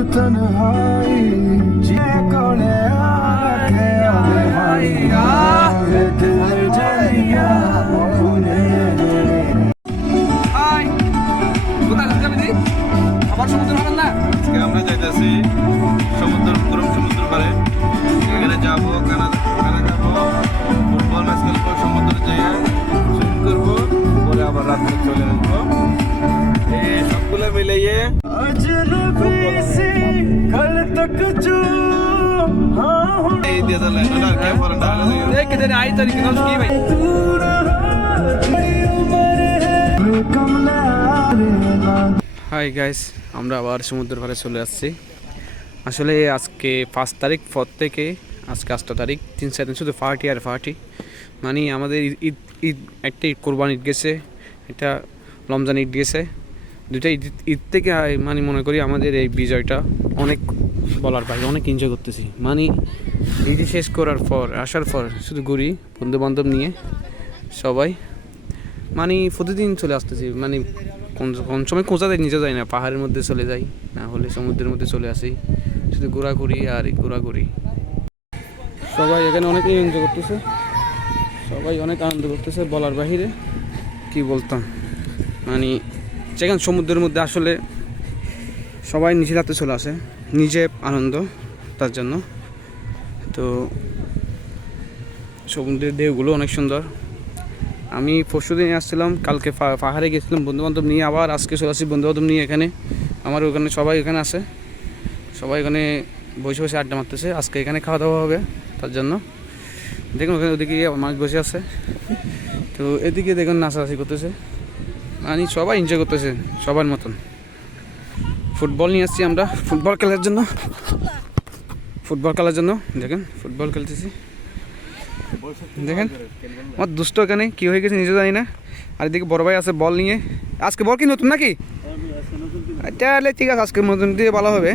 तन्हाई जे कोले आके आवे हाइया दिल जलिया मुने হাই কোথায় যাবে দি আবার সমুদ্র হবেন না আজকে আমরা যাইতেছি সমুদ্র গরম সমুদ্র পারে এখানে যাবো কানা কানা খাবো ফুটবল ম্যাচ খেলবো সমুদ্রে যেয়ে সুইমিং করবো পরে আবার রাত্রে চলে আসবো এই সবগুলো মিলিয়ে अजनबी सी হাই গাইস আমরা আবার সমুদ্র পাড়ে চলে আসছি। আসলে আজকে পাঁচ তারিখ পর থেকে আজকে আটটা তারিখ তিন চার দিন শুধু পার্টি আর পার্টি মানে আমাদের ঈদ ঈদ একটা ঈদ কোরবান ঈদ গেছে একটা রমজান ঈদ গেছে। দুটা ঈদ ঈদ থেকে মানে মনে করি আমাদের এই বিজয়টা অনেক বলার বাইরে, অনেক এনজয় করতেছি। মানে ঈদ শেষ করার পর, আসার পর শুধু ঘুরি বন্ধু বান্ধব নিয়ে, সবাই। মানে প্রতিদিন চলে আসতেছি মানে কোন সময় কোঁচা যায় নিজে যায় না, পাহাড়ের মধ্যে চলে যাই, না হলে সমুদ্রের মধ্যে চলে আসি। শুধু ঘোরাঘুরি আর ঘোরাঘুরি। সবাই এখানে অনেক এনজয় করতেছে। সবাই অনেক আনন্দ করতেছে বলার বাহিরে। কি বলতাম? মানে যেখানে সমুদ্রের মধ্যে আসলে সবাই নিজের হাতে চলে আসে। নিজে আনন্দ, তার জন্য। তো সমুদ্রের ঢেউগুলো অনেক সুন্দর। আমি পরশু দিন আসছিলাম, কালকে পাহাড়ে গেছিলাম বন্ধু বান্ধব নিয়ে আবার আজকে চলে আসছি বন্ধু বান্ধব নিয়ে এখানে। আমার ওখানে সবাই এখানে আছে। সবাই এখানে বসে বসে আড্ডা মারতেছে। আজকে এখানে খাওয়া দাওয়া হবে, তার জন্য। দেখুন, ওখানে ওদিকে মাছ বসে আছে। তো এদিকে দেখুন নাচানাচি করতেছে। মানে সবাই এনজয় করতেছে, সবার মতন। ফুটবল নিয়ে আসছি আমরা। ফুটবল খেলার জন্য। ফুটবল খেলার জন্য। দেখেন, ফুটবল খেলতেছি। দেখেন, আমার দুষ্ট এখানে কি হয়ে গেছে নিজে জানি না। আর এদিকে বড় ভাই আছে বল নিয়ে। আজকে বল কি নতুন নাকি? তাহলে ঠিক আছে আজকে নতুন দিয়ে ভালো হবে।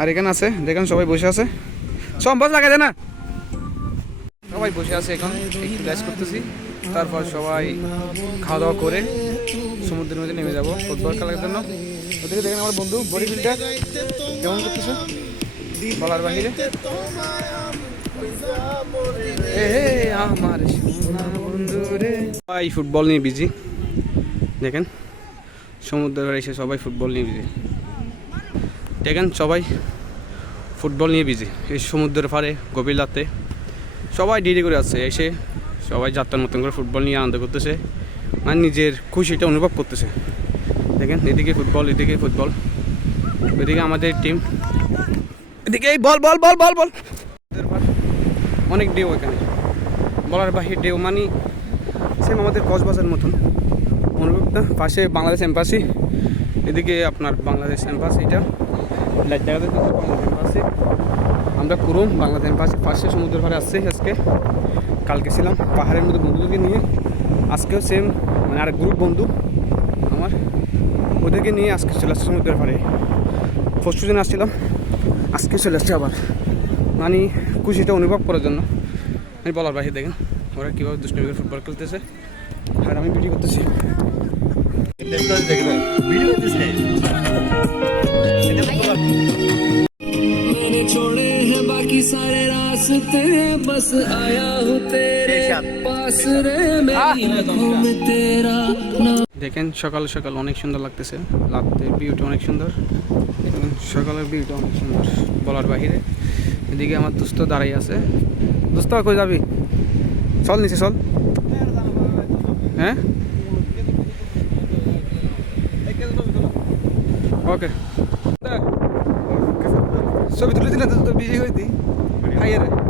আর এখানে আছে, দেখেন সবাই বসে আছে। সব বস লাগাই না। সবাই বসে আছে এখন, একটু করতেছি। তারপর সবাই খাওয়া দাওয়া করে সমুদ্রের মধ্যে নেমে যাব ফুটবল খেলার জন্য। ওদিকে দেখেন আমার বন্ধু, বডি বিল্ডার। কেমন করতেছে? বলার বাহিরে। আমার সবাই ফুটবল নিয়ে বিজি দেখেন সমুদ্রে এসে সবাই ফুটবল নিয়ে বিজি দেখেন, সবাই ফুটবল নিয়ে বিজি এই সমুদ্রের পাড়ে, গভীর রাতে সবাই ডিডি করে আসছে। এসে সবাই যাত্রার মতন করে ফুটবল নিয়ে আনন্দ করতেছে। মানে নিজের খুশিটা অনুভব করতেছে। দেখেন, এদিকে ফুটবল এদিকে ফুটবল। এদিকে আমাদের টিম এদিকে এই বল বল বল বল বল। অনেক ডেউ এখানে। বলার বাহির ডেউ মানে সেম আমাদের কক্সবাজার মতন। অনুভবটা পাশে বাংলাদেশ এম্বাসি এদিকে আপনার বাংলাদেশ এম্বাসি এটা বাংলাদেশ এম্বাসি আমরা কুরুম বাংলাদেশের পাশে পাশে সমুদ্র পাড়ে আসছি আজকে। কালকে ছিলাম পাহাড়ের মধ্যে বন্ধুদেরকে নিয়ে। আজকেও সেম মানে আর গ্রুপ বন্ধু আমার। ওদেরকে নিয়ে আজকে চলে আসছে সমুদ্রের পাড়ে। পরশু দিন আসছিলাম, আজকে চলে আসছে আবার। মানে খুশিটা অনুভব করার জন্য। আমি বলার বাইরে দেখেন, ওরা কীভাবে দুষ্ণবীর ফুটবল খেলতেছে। আর আমি ভিডিও করতেছি। ভিডিও सारे रास्ते बस आया हूँ तेरे पास रे मेरी आंखों में तेरा नाम দেখেন সকাল সকাল অনেক সুন্দর লাগতেছে রাতের ভিউটা অনেক সুন্দর দেখুন সকালের ভিউটা অনেক সুন্দর বলার বাহিরে এদিকে আমার দুস্থ দাঁড়াই আছে দুস্থ কই যাবি চল নিচে চল হ্যাঁ ওকে ছবি তুলে দিলে তো বিজি হইতি খাইয়ে রে